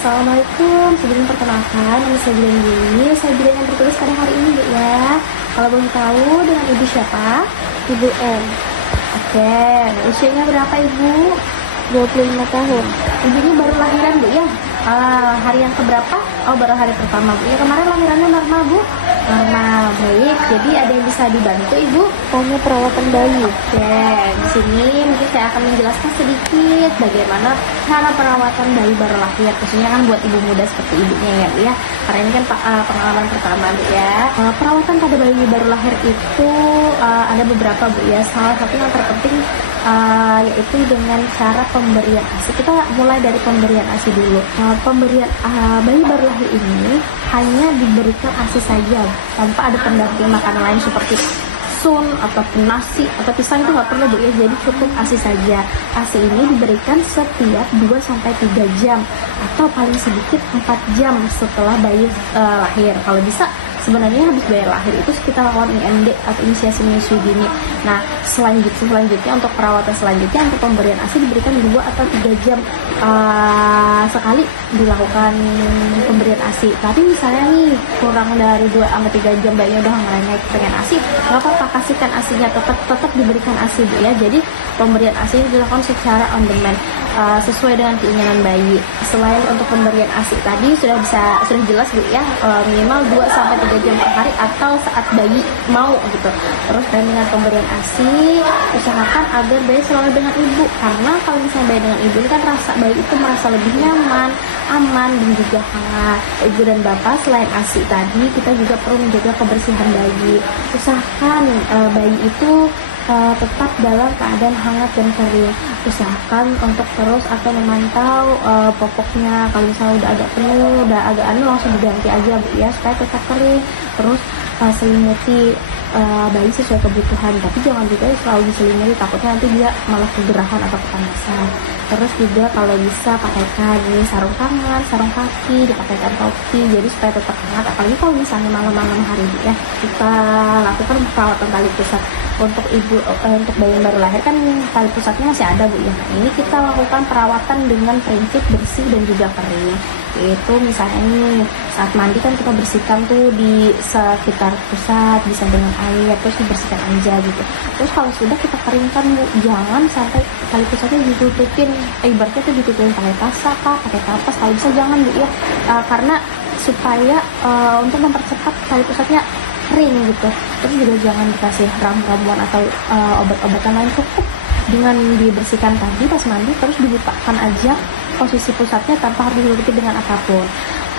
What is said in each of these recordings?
Assalamualaikum, sebelum perkenalkan, nama saya Bidan Yuni. Saya Bidan yang tertulis pada hari ini, Bu ya. Kalau boleh tahu, dengan Ibu siapa? Ibu M, Oke, usianya berapa Ibu? 25 tahun. Ibu ini baru lahiran, Bu ya? Hari yang keberapa? Oh, baru hari pertama, Bu ya. Kemarin lahirannya normal, Bu? Normal, baik. Jadi ada yang bisa dibantu, Ibu? Tanya perawatan bayi. Oke, di sini mungkin saya akan menjelaskan sedikit bagaimana cara perawatan bayi baru lahir, khususnya kan buat ibu muda seperti ibunya ya, Bu ya. Karena ini kan pengalaman pertama, Bu ya. Perawatan pada bayi baru lahir itu ada beberapa, Bu ya. Salah satu yang terpenting yaitu dengan cara pemberian ASI. Kita mulai dari pemberian ASI dulu. Pemberian bayi baru lahir ini hanya diberikan ASI saja, tanpa ada pendamping makanan lain seperti sun ataupun nasi atau pisang, itu nggak perlu, Bu ya. Jadi cukup ASI saja. ASI ini diberikan setiap 2-3 jam atau paling sedikit 4 jam setelah bayi lahir. Kalau bisa sebenarnya habis bayi lahir itu kita lakukan IMD atau inisiasi menyusui dini. Nah, selanjutnya untuk perawatan selanjutnya untuk pemberian ASI diberikan 2 atau 3 jam sekali dilakukan pemberian ASI. Tapi misalnya nih kurang dari 2-3 jam bayinya udah ngerengek pengen ASI, nggak apa-apa, kasihkan ASInya, tetap diberikan ASI, Bu ya. Jadi pemberian ASI dilakukan secara on demand sesuai dengan keinginan bayi. Selain untuk pemberian ASI tadi sudah jelas, Bu ya, minimal 2-3 jam per hari atau saat bayi mau gitu. Terus dengan pemberian ASI usahakan agar bayi selalu dengan ibu, karena kalau misalnya bayi dengan ibu ini kan bayi itu merasa lebih nyaman, aman, dan juga hangat. Ibu dan bapak selain ASI tadi, kita juga perlu menjaga kebersihan bayi. Usahakan bayi itu tetap dalam keadaan hangat dan kering. Usahakan untuk terus atau memantau popoknya. Kalau misalnya udah agak penuh, udah agak langsung diganti aja, Bu ya, supaya tetap kering. Terus selimuti bayi sesuai kebutuhan, tapi jangan juga selalu diselimuti, takutnya nanti dia malah kegerahan atau kepanasan. Terus juga kalau bisa pakaikan ini sarung tangan, sarung kaki, dipakaikan topi, jadi supaya tetap hangat. Apalagi kalau misalnya malam-malam hari ya, kita lakukan perawatan tali pusat untuk untuk bayi yang baru lahir kan tali pusatnya masih ada, Bu ya. Nah, ini kita lakukan perawatan dengan prinsip bersih dan juga kering. Itu misalnya ini saat mandi kan kita bersihkan tuh di sekitar pusat, bisa dengan air, terus dibersihkan aja gitu. Terus kalau sudah kita keringkan, Bu, jangan sampai tali pusatnya ditutupin, ibaratnya tuh ditutupin pakai tasa kah, pakai kapas, kalau bisa jangan, Bu ya, karena supaya untuk mempercepat tali pusatnya kering gitu. Terus juga jangan dikasih ramuan atau obat-obatan lain, cukup dengan dibersihkan tadi pas mandi, terus dibukakan aja posisi pusatnya tanpa harus ditutupi dengan apapun.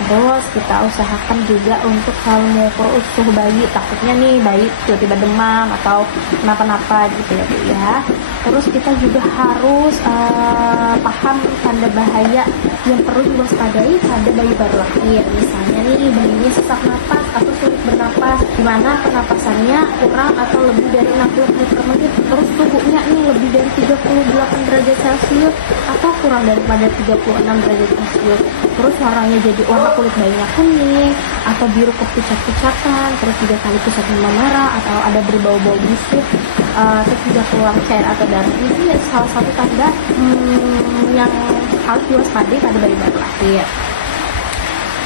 Terus kita usahakan juga untuk selalu mengukur suhu bayi, takutnya nih bayi tiba-tiba demam atau kenapa-napa gitu ya, Bu ya. Terus kita juga harus paham tanda bahaya yang perlu diwaspadai pada bayi baru lahir. Misalnya nih bayinya sesak napas atau sulit bernapas, di mana pernapasannya kurang atau lebih dari 60 menit per menit. Terus tubuhnya nih lebih dari 38 derajat Celcius atau kurang daripada 36 derajat Celcius. Terus warnanya jadi warna kulit bayinya kuning atau biru kepucat-pucatan, terus juga tali pusatnya memerah atau ada berbau-bau busuk, terus juga keluar cair atau darah. Ini salah satu tanda yang harus diwaspadai pada bayi baru lahir.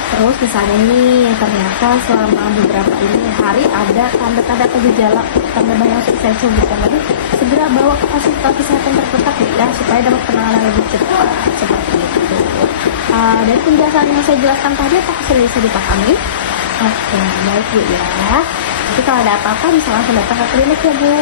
Terus misalnya nih ternyata selama beberapa hari ada tanda-tanda atau gejala tanda bahaya yang saya sebutkan tadi, segera bawa ke fasilitas kesehatan terdekat ya, supaya dapat penanganan lebih cepat seperti itu. Dan penjelasan yang saya jelaskan tadi apakah sudah bisa dipahami? Oke, baik, Bu ya. Jadi kalau ada apa-apa bisa langsung datang ke klinik ya, Bu.